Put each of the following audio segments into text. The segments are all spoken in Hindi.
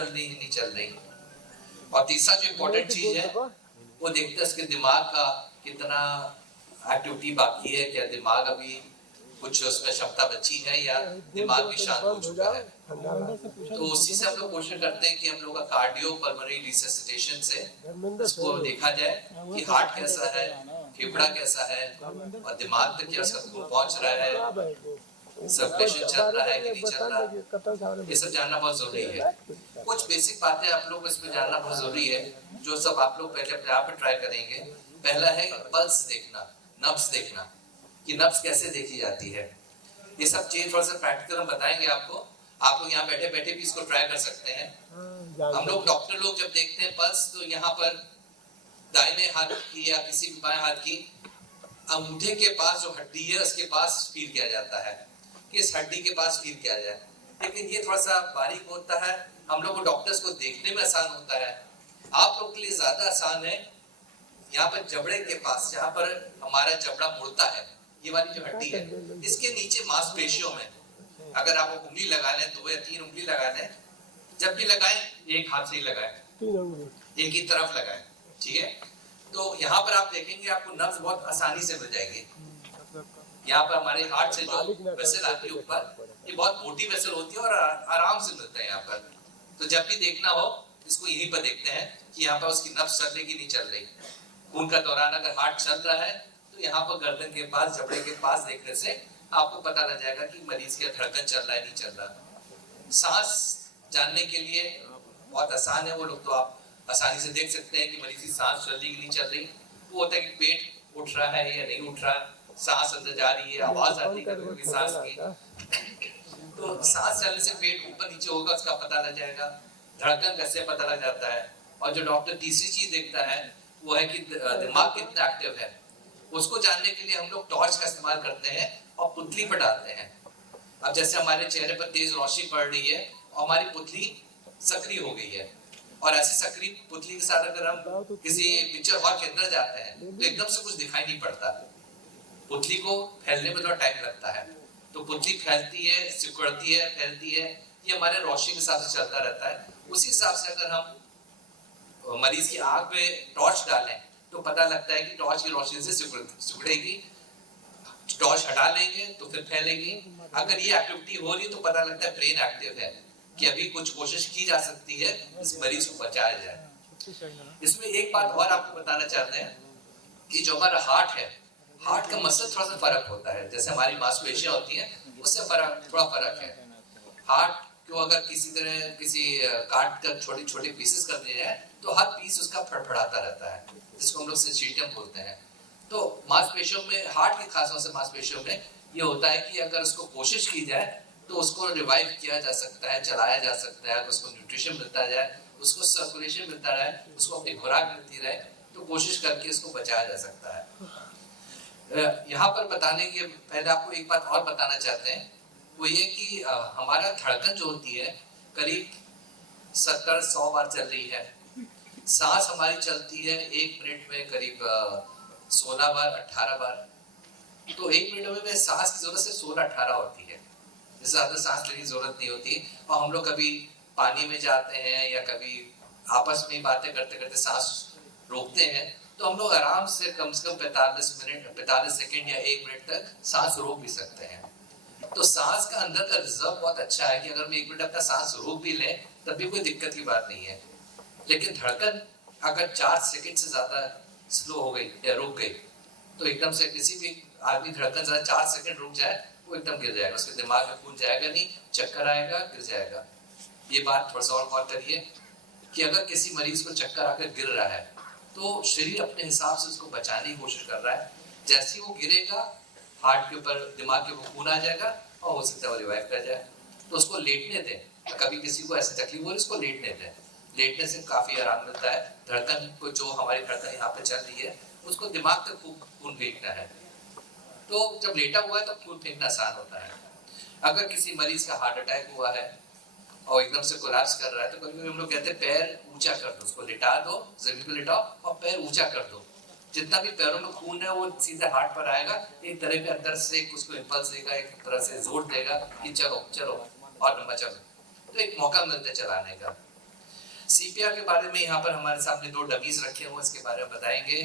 चलने ही नहीं चल रही। और तीसरा जो इम्पोर्टेंट चीज है वो देखते हैं उसके दिमाग का कितना एक्टिविटी बाकी है, क्या दिमाग अभी कुछ उसमें क्षमता बची है या दिमाग भी शांत हो चुका है। तो उसी से हम लोग कोशिश करते हैं कि हम लोग का कार्डियो पल्मोनरी रिससिटेशन से इसको देखा जाए कि हार्ट कैसा है, फेफड़ा कैसा है और दिमाग तक क्या उसका खून पहुंच रहा है, सर्कुलेशन चल रहा है कि नहीं चल रहा, ये सब जानना बहुत जरूरी है। कुछ बेसिक बातें आप लोग इसमें जानना बहुत जरूरी है जो सब आप लोग पहले अपने आप में ट्राई करेंगे। पहला है पल्स देखना, नब्ज देखना कि नब्ज कैसे देखी जाती है। ये सब चीज थोड़ा सा प्रैक्टिकल हम बताएंगे आपको। आप लोग यहाँ बैठे बैठे भी इसको ट्राई कर सकते हैं। हम लोग डॉक्टर लोग जब देखते हैं पल्स तो यहाँ पर दाहिने हाथ की या किसी भी बाएं हाथ की अंगूठे के पास जो हड्डी है उसके पास फील किया जाता है कि इस हड्डी के पास फील किया जाए। लेकिन ये थोड़ा सा बारीक होता है, हम लोग को डॉक्टर्स को देखने में आसान होता है। आप लोग के लिए ज्यादा आसान है यहाँ पर जबड़े के पास, जहाँ पर हमारा जबड़ा मुड़ता है, ये वाली जो हड्डी है इसके नीचे मांसपेशियों में अगर आप उंगली लगा लें, 2 या 3 उंगली लगा लें, जब भी लगाएं एक हाथ से ही लगाएं, एक ही तरफ लगाएं, ठीक है। तो यहाँ पर आप देखेंगे आपको नब्ज बहुत आसानी से मिल जाएगी। यहाँ पर हमारे हार्ट से जो वेसल आती है ऊपर, ये बहुत मोटी वेसल होती है और आराम से मिलता है यहाँ पर। तो जब भी देखना हो इसको यहीं पर देखते हैं कि यहाँ पर उसकी नब्ज चल रही कि नहीं चल रही। खून का दौरान अगर हार्ट चल रहा है तो यहाँ पर गर्दन के पास, जबड़े के पास देखने से आपको पता लग जाएगा कि मरीज का धड़कन चल रहा है नहीं चल रहा। सांस जानने के लिए बहुत आसान है, वो लोग तो आप आसानी से देख सकते हैं कि मरीज की सांस चल रही कि नहीं चल रही। वो होता है कि पेट उठ रहा है या नहीं उठ रहा, सांस अंदर जा रही है, आवाज आती है कभी सांस की। तो सांस चलने से पेट ऊपर नीचे होगा उसका पता लग जाएगा। धड़कन कैसे पता लग जाता है। और जो डॉक्टर तीसरी चीज देखता है वो है कि दिमाग कितना एक्टिव है। उसको जानने के लिए हम लोग टॉर्च का इस्तेमाल करते हैं और पुतली पर डालते हैं। अब जैसे हमारे चेहरे पर तेज रोशनी पड़ रही है और हमारी पुतली सक्रिय हो गई है, और ऐसी सक्रिय पुतली के साथ अगर हम किसी पिक्चर हॉल के अंदर जाते हैं तो एकदम से कुछ दिखाई नहीं पड़ता। पुतली को फैलने में थोड़ा टाइम लगता है। तो पुतली फैलती है, सिकुड़ती है, फैलती है, ये हमारे रोशनी के हिसाब से चलता रहता है। उसी हिसाब से अगर हम मरीज की आंख में टॉर्च डालें तो पता लगता है कि टॉर्च की रोशनी से सिकुड़ेगी, टॉर्च हटा लेंगे तो फिर फैलेगी। अगर ये एक्टिविटी हो रही है तो पता लगता है ब्रेन एक्टिव है कि अभी कुछ कोशिश की जा सकती है इस मरीज को बचाया जाए। इसमें एक बात और आपको बताना चाहते हैं कि जो हमारा हार्ट है, हार्ट का मसल थोड़ा सा फर्क होता है। जैसे हमारी मांसपेशियां होती हैं उससे थोड़ा फर्क है। हार्ट को अगर किसी तरह किसी काट कर छोटे छोटे पीसेस कर दिया जाए तो हर पीस उसका फड़फड़ाता रहता है, जिसको हम लोग सिंचिटियम बोलते हैं। तो मांसपेशियों में, हार्ट की खास तौर से मांसपेशियों में ये होता है कि अगर उसको कोशिश की जाए तो उसको रिवाइव किया जा सकता है, चलाया जा सकता है, उसको न्यूट्रिशन मिलता जाए, उसको सर्कुलेशन मिलता रहे, उसको अपनी खुराक मिलती रहे, तो कोशिश करके इसको बचाया जा सकता है। यहाँ पर बताने के पहले आपको एक बात और बताना चाहते हैं, वो ये कि हमारा धड़कन जो होती है करीब 70-100 बार चल रही है। सांस हमारी चलती है 1 मिनट में करीब 16 बार, 18 बार। तो 1 मिनट में सांस की जरूरत से 16-18 होती है, इससे ज्यादा सांस लेने की जरूरत नहीं होती। और हम लोग कभी पानी में जाते हैं या कभी आपस में बातें करते करते सांस रोकते हैं तो हम लोग आराम से कम 45 सेकंड या 1 मिनट तक सांस रोक भी सकते हैं। तो सांस का अंदर का रिजर्व बहुत अच्छा है कि अगर हम 1 मिनट अपना सांस रोक भी लें तब भी कोई दिक्कत की बात नहीं है। लेकिन धड़कन अगर 4 सेकंड से ज्यादा स्लो हो गई या रुक गई तो एकदम से किसी भी आदमी धड़कन ज्यादा 4 सेकंड रुक जाए वो एकदम गिर जाएगा, उसके दिमाग में खून जाएगा नहीं, चक्कर आएगा, गिर जाएगा। ये बात थोड़ा सा और गौर करिए कि अगर किसी मरीज को चक्कर आकर गिर रहा है तो शरीर अपने हिसाब से उसको बचाने की कोशिश कर रहा है। जैसे ही वो गिरेगा हार्ट के ऊपर, दिमाग के ऊपर खून आ जाएगा और हो सकता है वो रिवाइव कर जाए। तो उसको लेटने दें। कभी किसी को ऐसी तकलीफ हो रही है उसको लेटने दें, लेटने से काफी आराम मिलता है। धड़कन को, जो हमारी धड़कन यहाँ पे चल रही है उसको दिमाग तक खून फेंकना है, तो जब लेटा हुआ है तो खून फेंकना आसान होता है। अगर किसी मरीज का हार्ट अटैक हुआ है और एकदम से कोलैप्स कर रहा है तो कभी हम लोग कहते हैं पैर ऊंचा कर दो, उसको लिटा दो, जमीन पे लिटाओ और पैर ऊंचा कर दो। जितना भी पैरों में खून है वो सीधे हार्ट पर आएगा, एक तरह के अंदर से उसको इंपल्स देगा, एक तरह से जोर देगा कि चलो चलो और लंबा चलो। तो एक मौका मिलता है चलाने का। सीपीआर के बारे में यहाँ पर हमारे सामने 2 डमीज रखे हुए, इसके बारे में बताएंगे।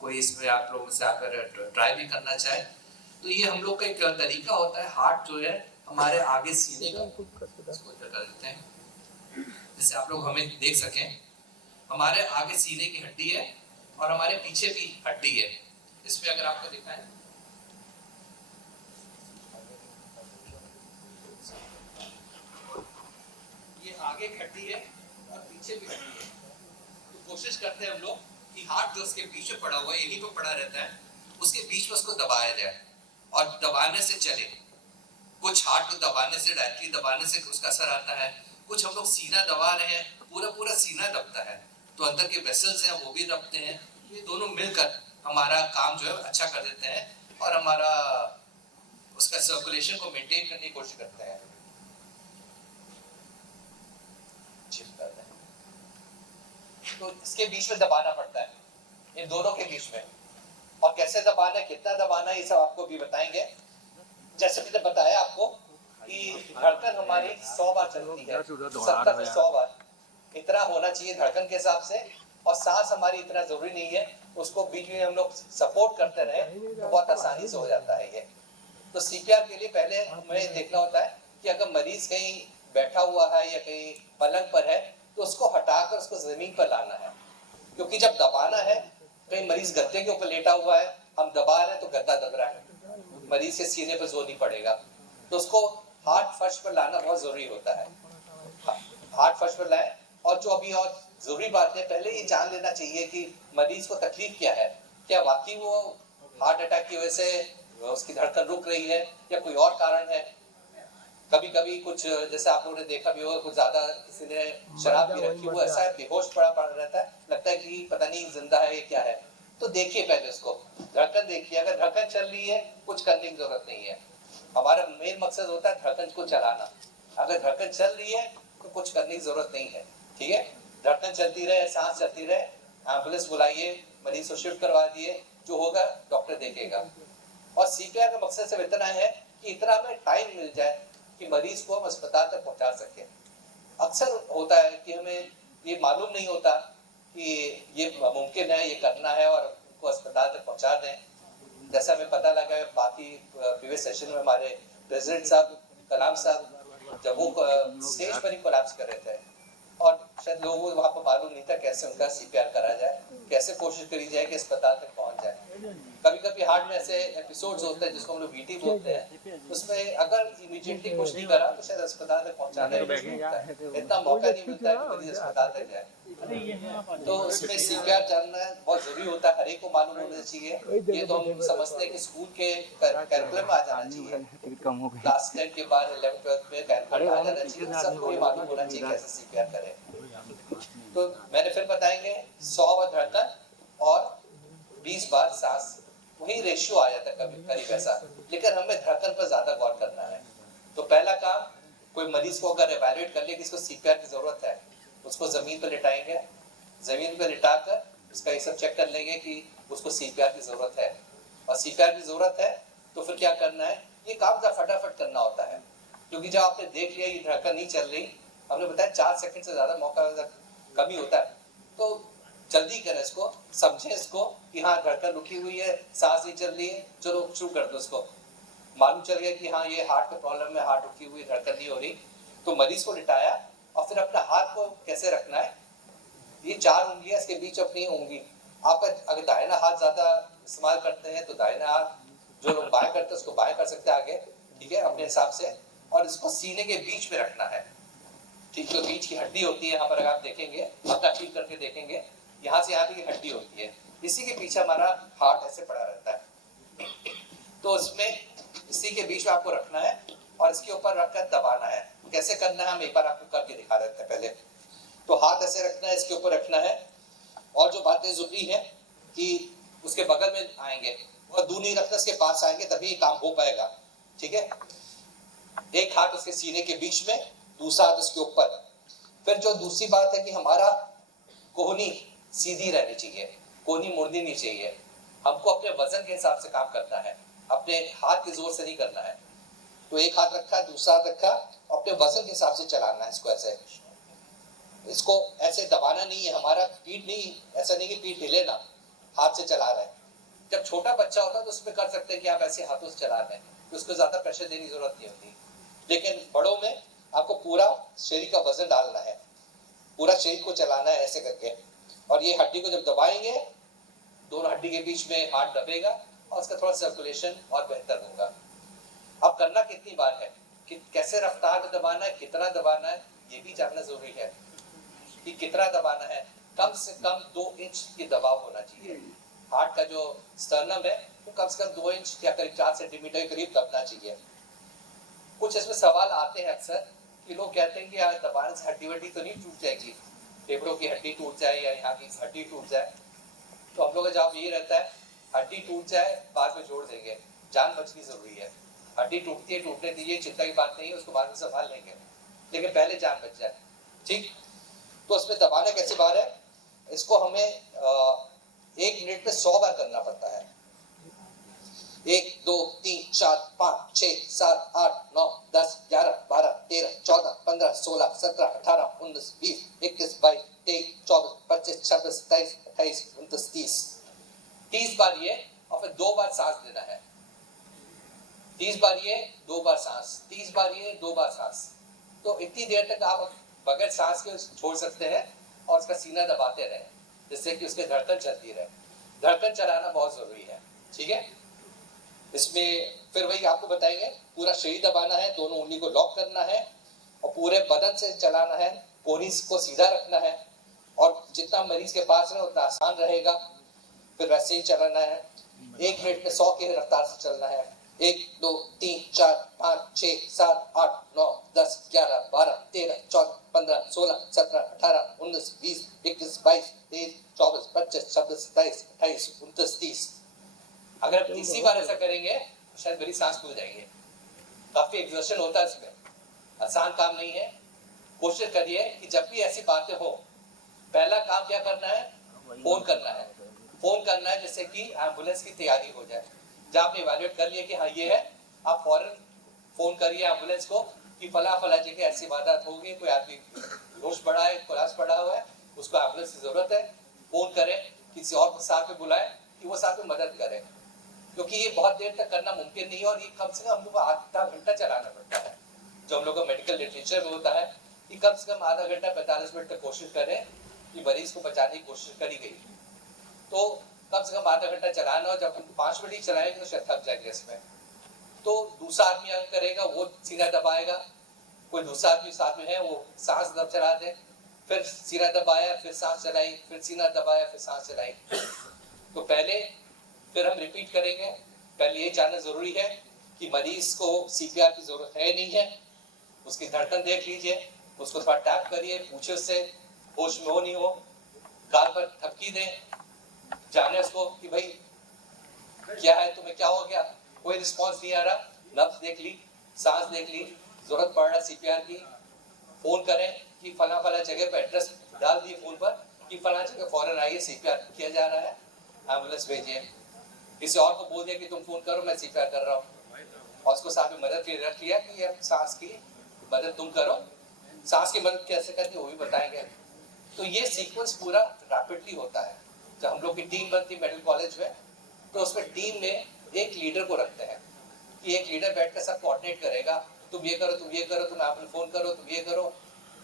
कोई इसमें आप लोगों से आकर ट्राई भी करना चाहे तो ये हम लोग का एक तरीका होता है। हार्ट जो है हमारे आगे सीने का, इसको इधर कर देते हैं जिससे आप लोग हमें देख सकें। हमारे आगे सीने की हड्डी है और हमारे पीछे भी हड्डी है। इसमें अगर आपको दिखाएं, ये आगे एक हड्डी है और पीछे भी हड्डी है। तो कोशिश करते हैं हम लोग कि हार्ट जो उसके बीच में पड़ा हुआ है, यहीं पे पड़ा रहता है, उसके बीच में उसको दबाया जाए और दबाने से चले। कुछ हार्ट को दबाने से, डायरेक्टली दबाने से उसका असर आता है। कुछ हम लोग सीना दबा रहे हैं, पूरा पूरा सीना दबता है तो अंदर के वेसल्स हैं वो भी दबते हैं। ये दोनों मिलकर हमारा काम जो है अच्छा कर देते हैं और हमारा उसका सर्कुलेशन को मेंटेन करने की कोशिश करते हैं। तो इसके बीच में दबाना पड़ता है, इन दोनों के बीच में। और कैसे दबाना है, कितना दबाना है, ये सब आपको भी बताएंगे। जैसे मैंने बताया आपको कि धड़कन हमारी 100 बार चलती है, 70 से 100 बार इतना होना चाहिए धड़कन के हिसाब से। और सांस हमारी इतना जरूरी नहीं है, उसको बीच में हम लोग सपोर्ट करते रहे तो बहुत आसानी से हो जाता है ये। तो सीपीआर के लिए पहले हमें देखना होता है कि अगर मरीज कहीं बैठा हुआ है या कहीं पलंग पर है तो उसको हटाकर उसको जमीन पर लाना है, क्योंकि जब दबाना है, कहीं मरीज गद्दे के ऊपर लेटा हुआ है, हम दबा रहे हैं तो गद्दा दब रहा है, मरीज के सीने पर जोर नहीं पड़ेगा। तो उसको हार्ट फर्स्ट पर लाना बहुत जरूरी होता है। हार्ट फर्स्ट पर लाए। और जो अभी और जरूरी बात है, पहले ये जान लेना चाहिए कि मरीज को तकलीफ क्या है, क्या वाकई वो हार्ट अटैक की वजह से उसकी धड़कन रुक रही है या कोई और कारण है। कभी कभी कुछ, जैसे आप लोगों ने देखा भी होगा, कुछ ज्यादा किसी ने शराब पी रखी हुई, ऐसा है बेहोश पड़ा रहता है, लगता है कि पता नहीं जिंदा है ये क्या है। तो देखिए पहले उसको धड़कन देखिए, अगर धड़कन चल रही है कुछ करने की जरूरत नहीं है। हमारा मेन मकसद होता है धड़कन को चलाना। अगर धड़कन चल रही है तो कुछ करने की जरूरत नहीं है, ठीक है। धड़कन चलती रहे, सांस चलती रहे, एम्बुलेंस बुलाइए, मरीज को शिफ्ट करवा दिए, जो होगा डॉक्टर देखेगा। और सीपीआर का मकसद सिर्फ इतना है कि इतना हमें टाइम मिल जाए कि मरीज को हम अस्पताल तक पहुंचा सके। अक्सर होता है कि हमें ये मालूम नहीं होता कि ये मुमकिन है, ये करना है और उनको अस्पताल तक पहुंचा दें। जैसा हमें पता लगा बाकी प्रीवियस सेशन में, हमारे प्रेसिडेंट साहब कलाम साहब जब वो स्टेज पर ही कोलैप्स कर रहे थे और शायद लोगों को वहाँ पर मालूम नहीं था कैसे उनका सीपीआर करा जाए, कैसे कोशिश करी जाए कि अस्पताल तक पहुंच जाए। कभी कभी हार्ट में ऐसे एपिसोड्स होते हैं जिसको हम लोग वीटी बोलते हैं, उसमें अगर इमीडिएटली कुछ नहीं करा तो शायद अस्पताल तक पहुंचाने में इतना मौका नहीं मिलता है कि मरीज अस्पताल तक जाए। तो उसमें सीपीआर जानना बहुत जरूरी होता है, हर एक को मालूम होना चाहिए। ये तो हम समझते हैं कि स्कूल के करिकुलम में आ जाना चाहिए, क्लास 10 के बाद 11th 12th में करिकुलम आ जाना चाहिए, सबको ये मालूम होना चाहिए कैसे सीपीआर करें। तो मैंने फिर बताएंगे 100 बार धड़कन और 20 बार सांस, वही रेशियो आ जाता है कभी करीब ऐसा, लेकिन हमें धड़कन पर ज्यादा गौर करना है। तो पहला काम, कोई मरीज को अगर इवैल्यूएट कर ले कि इसको सीपीआर की जरूरत है, उसको जमीन पर लिटाएंगे, जमीन पर लिटाकर उसका ये सब चेक कर लेंगे कि उसको सीपीआर की जरूरत है। और सीपीआर की जरूरत है तो फिर क्या करना है, ये काम का फटाफट करना होता है, क्योंकि जब आपने देख लिया ये धड़कन नहीं चल रही, हमने बताया 4 सेकंड से ज्यादा मौका कमी होता है, तो जल्दी करें इसको, समझें इसको कि हाँ धड़कन रुकी हुई है, सांस नहीं चल रही है, चलो शुरू कर दो इसको। मालूम चल गया कि हाँ ये हार्ट का प्रॉब्लम है, हार्ट रुकी हुई, धड़कन नहीं हो रही, तो मरीज को लिटाया और फिर अपना हाथ को कैसे रखना है, ये 4 उंगलियां इसके बीच अपनी उंगली, आपका अगर दाहिना हाथ ज्यादा इस्तेमाल करते हैं तो दाहिना हाथ, जो लोग बाएं करते हैं उसको बाएं कर सकते हैं आगे, ठीक है, अपने हिसाब से। और इसको सीने के बीच में रखना है, ठीक है। बीच की हड्डी होती है, यहाँ पर अगर आप देखेंगे, अपना फील करके देखेंगे, यहाँ से यहाँ की हड्डी होती है, इसी के पीछे हमारा हार्ट ऐसे पड़ा रहता है। तो इसमें इसी के बीच में आपको रखना है और इसके ऊपर रखकर दबाना है। कैसे करना है हम एक बार आपको करके दिखा देते हैं। पहले तो हाथ ऐसे रखना है, इसके ऊपर रखना है, और जो बातें जरूरी है कि उसके बगल में आएंगे और दूर नहीं रखना, इसके पास आएंगे तभी काम हो पाएगा, ठीक है। एक हाथ उसके सीने के बीच में, दूसरा हाथ उसके ऊपर। फिर जो दूसरी बात है कि हमारा कोहनी सीधी रहनी चाहिए, कोहनी मुड़नी नहीं चाहिए। हमको अपने वजन के हिसाब से काम करना है, अपने हाथ के जोर से नहीं करना है। तो एक हाथ रखा, दूसरा हाथ रखा, अपने वजन के हिसाब से चलाना है इसको ऐसे। इसको ऐसे दबाना नहीं है, हमारा पीठ नहीं, ऐसा नहीं कि पीठ हिले ना, हाथ से चला रहे हैं। जब छोटा बच्चा होता है तो उसमें कर सकते हैं कि आप ऐसे हाथों से चला रहे हैं, तो उसको ज्यादा प्रेशर देने की जरूरत नहीं होती। लेकिन बड़ों में आपको पूरा शरीर का वजन डालना है, पूरा शरीर को चलाना है ऐसे करके, और ये हड्डी को जब दबाएंगे, दोनों हड्डी के बीच में हाथ दबेगा और उसका थोड़ा सर्कुलेशन और बेहतर होगा। अब करना कितनी बार है, कि कैसे रफ्तार में दबाना है, कितना दबाना है, ये भी जानना जरूरी है कि कितना दबाना है। कम से कम 2 इंच की दबाव होना चाहिए। हार्ट का जो स्टर्नम है वो कम से कम 2 इंच या करीब 4 सेंटीमीटर के करीब दबना चाहिए। कुछ इसमें सवाल आते हैं अक्सर कि लोग कहते हैं कि यार दबाने से हड्डी वड्डी तो नहीं टूट जाएगी, फेफड़ों की हड्डी टूट जाए या यहाँ की हड्डी टूट जाए। तो हम लोग का जवाब ये रहता है, हड्डी टूट जाए बाद में जोड़ देंगे, जान बचनी जरूरी है। हड्डी टूटती है, टूटने दीजिए, चिंता की बात नहीं है, उसको बाद में संभाल लेंगे, लेकिन पहले जान बच जाए। ठीक, तो इसमें दबाना कैसे बार है, इसको हमें 1 मिनट में 100 बार करना पड़ता है। 1 2 3 4 5 6 7 8 9 10 11 12 13 14 15 16 17 18 19 20 21 22 23 24 25 26 27 28 29 30 30 बार ये, और फिर 2 बार सांस लेना है। 30 बार ये, 2 बार सांस, 30 बार ये, 2 बार सांस। तो इतनी देर तक आप बगैर सांस के छोड़ सकते हैं और उसका सीना दबाते रहें, जिससे कि उसके धड़कन चलती रहे। धड़कन चलाना बहुत जरूरी है। ठीक है, इसमें फिर वही आपको बताएंगे, पूरा शरीर दबाना है, दोनों उंगली को लॉक करना है और पूरे बदन से चलाना है, कोहनी को सीधा रखना है, और जितना मरीज के पास है उतना आसान रहेगा। फिर वैसे ही चलाना है, 1 मिनट में 100 की रफ्तार से चलना है। 1 2 3 4 5 6 7 8 9 10 11 12 13 14 15 16 17 18 19 20 21 22 23 24 25 26 27 28 29 30। अगर आप 30 बार ऐसा करेंगे तो शायद मेरी सांस खुल जाएगी। काफी एक्सर्शन होता है इसमें, आसान काम नहीं है। कोशिश करिए कि जब भी ऐसी बातें हो, पहला काम क्या करना है, फोन करना है। फोन करना है जिससे कि एम्बुलेंस की तैयारी हो जाए। जब आपने इवैल्यूएट कर लिया कि हाँ ये है, आप फौरन फोन करिए एम्बुलेंस को कि फला जगह ऐसी वारदात हो गई, कोई आदमी होश पड़ा है, कोलाप्स पड़ा हुआ है, उसको एम्बुलेंस की जरूरत है। फोन करें, किसी और को साथ में बुलाएं कि वो साथ में मदद करें, क्योंकि ये बहुत देर तक करना मुमकिन नहीं है और ये कम से कम हम लोग को आधा घंटा चलाना पड़ता है। जो हम लोग का मेडिकल लिटरेचर में होता है कि कम से कम आधा घंटा 45 मिनट तक कोशिश करें कि मरीज को बचाने की कोशिश करी गई, तो कम से कम आधा घंटा चलाना। और जब हम 5 मिनट ही चलाएंगे तो शायद थक जाएंगे इसमें। तो दूसरा आदमी अगर करेगा वो सीना दबाएगा, कोई दूसरा आदमी साथ में है वो सांस दब चला दे, फिर सीना दबाया, फिर सांस चलाई, फिर सीना दबाया, फिर सांस चलाई। तो पहले फिर हम रिपीट करेंगे। पहले ये जानना जरूरी है कि मरीज को सीपीआर की जरूरत है नहीं है, उसकी धड़कन देख लीजिए, उसको थोड़ा टैप करिए, पूछे उससे होश में हो नहीं हो, गाल पर थपकी दें, जाने उसको कि भाई क्या है, तुम्हें क्या हो गया। कोई रिस्पॉन्स नहीं आ रहा, नब्ज देख ली, सांस देख ली, जरूरत पड़ रहा सीपीआर की, फोन करें कि फला जगह पर एड्रेस डाल दिए फोन पर कि फला जगह फौरन आइए, सीपीआर किया जा रहा है, एम्बुलेंस भेजिए। किसी और को बोल दिया कि तुम फोन करो, मैं सीपीआर कर रहा हूँ, और उसको साथ में मदद के लिए रख लिया कि अब सांस की मदद तुम करो। सांस की मदद कैसे करनी वो भी बताएंगे। तो ये सीक्वेंस पूरा रैपिडली होता है। जब हम लोग की टीम बनती है मेडिकल कॉलेज में, तो उसमें टीम में एक लीडर को रखते हैं कि एक लीडर बैठकर सब कोऑर्डिनेट करेगा, तुम ये करो, तुम ये करो, तुम आपने फोन करो, तुम ये करो।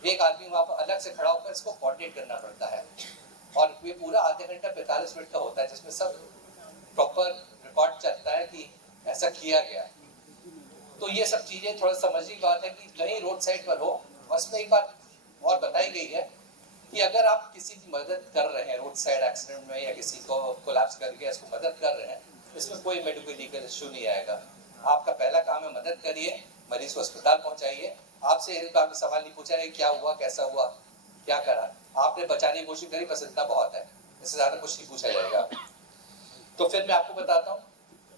एक आदमी वहाँ पर अलग से खड़ा होकर इसको कोऑर्डिनेट करना पड़ता है, और ये पूरा आधे घंटा 45 मिनट का होता है, जिसमें सब प्रॉपर रिकॉर्ड चलता है कि ऐसा किया गया। तो ये सब चीजें थोड़ा समझने की बात है कि कहीं रोड साइड पर हो। उसमें एक बात और बताई गई है कि अगर आप किसी की मदद कर रहे हैं रोड साइड एक्सीडेंट में, या किसी को कोलैप्स करके इसको मदद कर रहे हैं, इसमें कोई मेडिकल लीगल इश्यू नहीं आएगा। आपका पहला काम है मदद करिए, मरीज को अस्पताल पहुंचाइए। आपसे इस बात में सवाल नहीं पूछा है क्या हुआ, कैसा हुआ, क्या करा, आपने बचाने की कोशिश करी, बस इतना बहुत है, इससे ज्यादा कुछ नहीं पूछा जाएगा। तो फिर मैं आपको बताता हूँ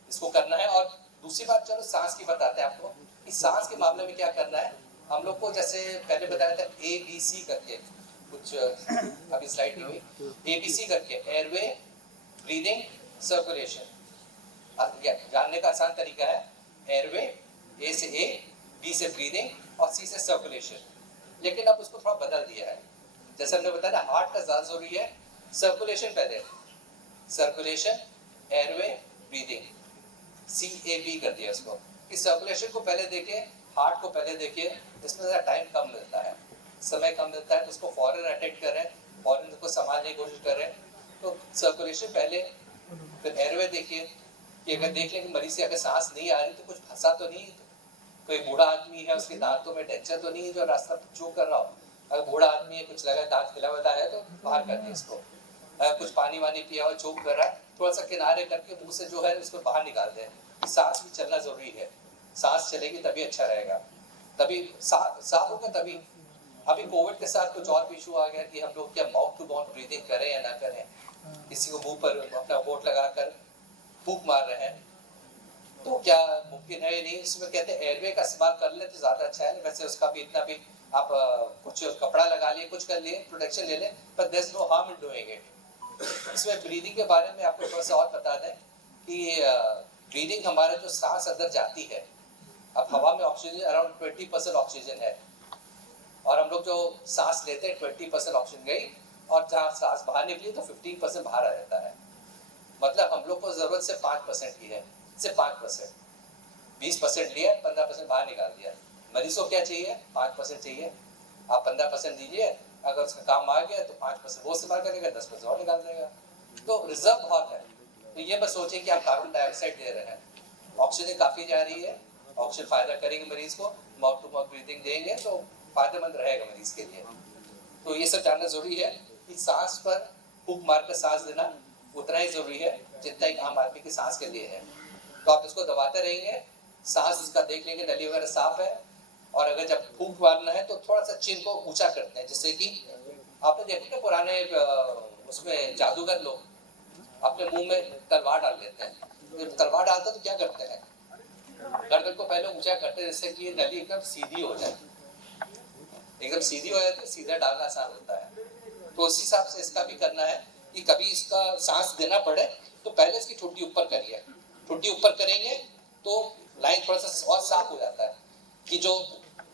इसको करना है। और दूसरी बात, चलो सांस की बताते हैं आपको कि सांस के मामले में क्या करना है। हम लोग को जैसे पहले बताया था ABC करके, कुछ अभी स्लाइड नहीं हुई, ABC करके, एयरवे, ब्रीदिंग, सर्कुलेशन। जानने का आसान तरीका है, एयरवे, A से A, B से ब्रीदिंग और C से सर्कुलेशन। लेकिन अब उसको थोड़ा बदल दिया है। जैसे हमने बताया ना, हार्ट का ज्यादा जरूरी है सर्कुलेशन पहले, सर्कुलेशन, एयरवे, ब्रीदिंग, CAB कर दिया इसको, कि सर्कुलेशन को पहले देखें, हार्ट को पहले देखिए, इसमें ज़रा टाइम कम मिलता है, समय कम मिलता है, तो उसको फौरन अटेंड करें, फौरन उसको संभालने की कोशिश करें। तो सर्कुलेशन पहले, फिर एयरवे देखिए कि अगर देख लें कि मरीज से अगर सांस नहीं आ रही तो कुछ फंसा तो नहीं, कोई बूढ़ा आदमी है उसके दांतों में टेंशन तो नहीं जो रास्ता चूक कर रहा हो। अगर बूढ़ा आदमी है, कुछ लगा दांत खिला हुआ है तो बाहर कर दिए इसको। अगर कुछ पानी वानी पिया हुआ चूक कर रहा है, थोड़ा सा किनारे करके मुंह से जो है उसको बाहर निकाल दें। सांस भी चलना जरूरी है, सांस चलेगी तभी अच्छा रहेगा, तभी साफ होगा तभी। अभी कोविड के साथ कुछ और इशू आ गया कि हम लोग क्या माउथ टू माउथ ब्रीदिंग करें या ना करें, किसी को मुंह पर अपना होठ लगाकर फूंक मार रहे हैं, तो क्या मुमकिन है? नहीं, इसमें कहते हैं एयरवे का इस्तेमाल कर ले तो ज्यादा अच्छा है। वैसे उसका भी इतना भी आप कुछ कपड़ा लगा लिए, कुछ कर लिए, प्रोटेक्शन ले लें, पर there is no harm in doing it. इसमें ब्रीदिंग के बारे में आपको थोड़ा सा और बता दें कि ब्रीदिंग हमारा जो सांस अंदर जाती है, अब हवा में ऑक्सीजन अराउंड 20% ऑक्सीजन है, और हम लोग जो सांस लेते हैं 20% ऑक्सीजन गई, और जहाँ सांस बाहर निकली तो 15% बाहर आ जाता है। मतलब हम लोग को जरूरत से 5% की है, सिर्फ 5%, 20% लिया, 15% बाहर निकाल दिया। मरीज को क्या चाहिए? 5% चाहिए। आप 15% दीजिए, अगर उसका काम आ गया तो 5% वो इस्तेमाल करेगा, 10% और निकाल देगा। तो रिजर्व बहुत है। तो ये बस सोचिए कि आप कार्बन डाइऑक्साइड दे रहे हैं, ऑक्सीजन काफी जा रही है, ऑक्सीजन फायदा करेगी मरीज को, माउथ टू माउथ ब्रीदिंग देंगे तो फायदेमंद रहेगा मरीज के लिए। तो ये सब जानना जरूरी है कि सांस पर फूंक मारकर सांस देना उतना ही जरूरी है जितना एक आम आदमी की सांस के लिए है। तो आप इसको दबाते रहेंगे, सांस इसका देख लेंगे नली वगैरह साफ है, और अगर जब फूंक मारना है तो थोड़ा सा चिन को ऊंचा करते हैं, जैसे कि आपने देखा कि पुराने उसमें जादूगर लोग अपने मुंह में तलवार डाल लेते हैं। जब तलवार डालते हैं तो क्या करते हैं? गर्दन को पहले ऊंचा करते हैं जिससे कि ये नली एकदम सीधी हो जाए, एकदम सीधी हो जाती है, सीधा डालना आसान होता है। तो उस हिसाब से इसका भी करना है कि कभी इसका सांस देना पड़े तो पहले इसकी ठुड्डी ऊपर करिए, ठुड्डी ऊपर करेंगे तो लाइन थोड़ा सा और साफ हो जाता है, कि जो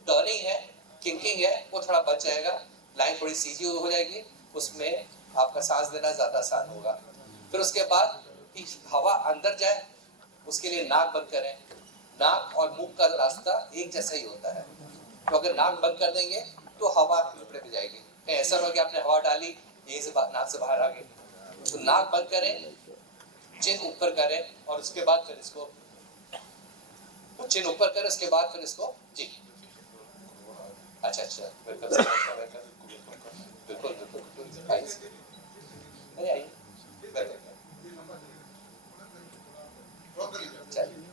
टर्निंग है, किंकिंग है, वो थोड़ा बच जाएगा, लाइन थोड़ी सीधी हो जाएगी, उसमें आपका सांस देना ज्यादा आसान होगा। फिर उसके बाद कि हवा अंदर जाए उसके लिए नाक बंद करें। नाक और मुंह का रास्ता एक जैसा ही होता है, तो अगर नाक बंद कर देंगे तो हवा फेफड़े पे जाएगी। कहीं ऐसा हो कि आपने हवा डाली यहीं से नाक से बाहर आ गई, तो नाक बंद करें, चिन ऊपर करें, और उसके बाद फिर इसको चिन ऊपर करें, उसके बाद फिर इसको जी अच्छा बिल्कुल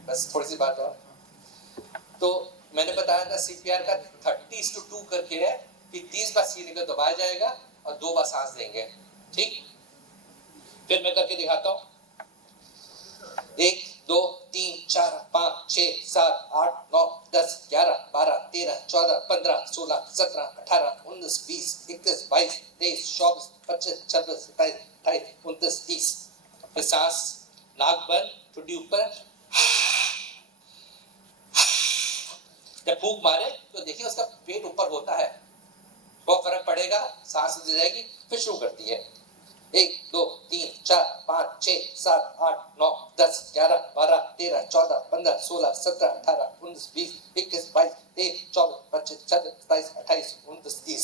बस थोड़ी सी बात और। तो मैंने बताया था CPR का 30:2 करके है कि 30 बार सीने को दबाया जाएगा और 2 बार सांस देंगे। ठीक, फिर मैं करके दिखाता हूँ। 1 2 3 4 5 6 7 8 9 10 11 12 13 14 15 16 17 18 19 20 21 22 23 24 25 26 27 28 29 30। फिर सांस नाक बंद, ठुड्डी ऊपर। जब फूंक मारे तो देखिए उसका पेट ऊपर होता है, बहुत फर्क पड़ेगा, सांस दे जाएगी। फिर शुरू करती है 1 2 3 4 5 6 7 8 9 10 11 12 13 14 15 16 17 18 19 20 21 22 23 24 25 26 27 28 29 30।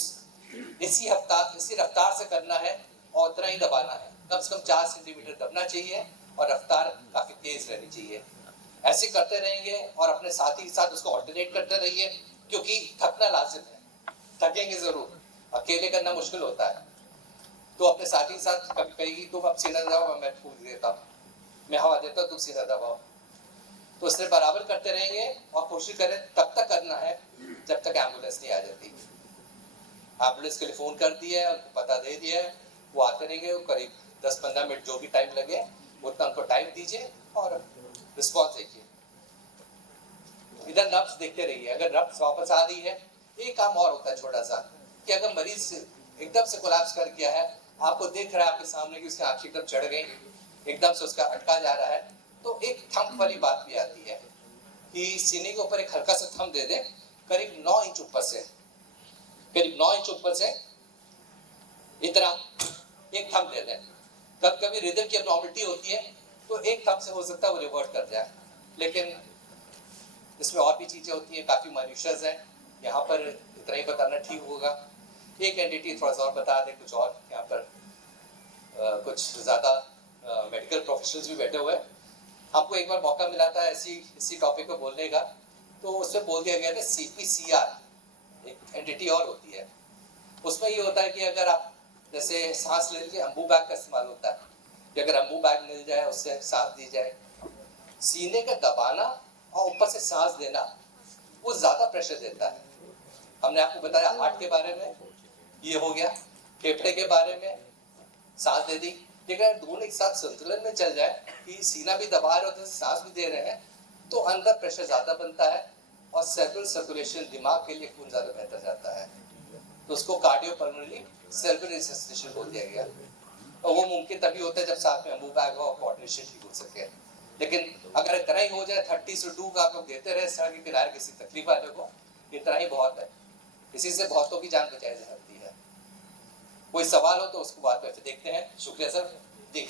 इसी रफ्तार से करना है और उतना ही दबाना है, कम से कम 4 सेंटीमीटर दबना चाहिए और रफ्तार काफी तेज रहनी चाहिए। ऐसे करते रहेंगे और अपने साथी के साथ उसको ऑल्टरनेट करते रहिए, क्योंकि थकना लाजिम है, थकेंगे जरूर, अकेले करना मुश्किल होता है। तो अपने साथी के साथ कभी कहेगी तुम अब सीना दबाओ, मैं फूंक देता हूँ, मैं हवा देता हूँ, तुम सीना दबाओ। तो इससे बराबर करते रहेंगे और कोशिश करें तब तक करना है जब तक एम्बुलेंस नहीं आ जाती। एम्बुलेंस के लिए फोन कर दिया है, पता दे दिया है, वो आते रहेंगे, करीब 10-15 मिनट जो भी टाइम लगे उतना उनको टाइम दीजिए और रिस्पॉन्स देखिए। इधर नब्ज देखते रहिए, अगर नब्ज वापस आ रही है। एक काम और होता है छोटा सा, कि अगर मरीज एकदम से कोलैप्स कर गया है, आपको देख रहा है आपके सामने कि उसकी आंखें एकदम चढ़ गई, एकदम से उसका अटका जा रहा है, तो एक थंब वाली बात भी आती है कि सीने के ऊपर एक हल्का सा थंब दे दे, करीब 9 इंच ऊपर से, करीब 9 इंच ऊपर से इतना एक थंब दे दें। कभी कभी रिदम की एब्नॉर्मलिटी होती है तो एक थंब से हो सकता है वो रिवर्ट कर जाए, लेकिन इसमें और भी चीजें होती हैं, काफी माइन्यूशियस हैं, यहाँ पर इतना ही बताना ठीक होगा। एक एंटिटी थोड़ा सा और बता दें, कुछ और यहाँ पर कुछ ज्यादा मेडिकल प्रोफेशनल्स भी बैठे हुए हैं। हमको एक बार मौका मिला था इसी टॉपिक पे बोलने का, तो उसमें बोल दिया गया था CPCR एक एंटिटी और होती है। उसमें ये होता है कि अगर आप जैसे सांस लेने के अम्बू बैग का इस्तेमाल होता है कि अगर अम्बू बैग मिल जाए उससे सांस दी जाए, सीने का दबाना और ऊपर से सांस देना वो ज्यादा प्रेशर देता है। हमने आपको बताया हार्ट के बारे में ये हो गया, फेफड़े के बारे में सांस दे दी, लेकिन अगर दोनों एक साथ संतुलन में चल जाए कि सीना भी दबा रहे होते हैं सांस भी दे रहे हैं तो अंदर प्रेशर ज्यादा बनता है और सेरेब्रल सर्कुलेशन दिमाग के लिए खून ज्यादा बेहतर जाता है, तो उसको कार्डियोपल्मोनरी सेरेब्रल रिससिटेशन बोल दिया गया। और वो मुमकिन तभी होता है जब साथ में अम्बू बैग हो और कोऑर्डिनेशन ठीक हो सके। लेकिन अगर इतना ही हो जाए 30 से 2 का आप लोग देते रहे सड़क के किनारे किसी तकलीफ वाले को, इतना ही बहुत है, इसी से बहुतों की जान बचाई जा सकती है। कोई सवाल हो तो उसको बाद में फिर देखते हैं। शुक्रिया सर जी।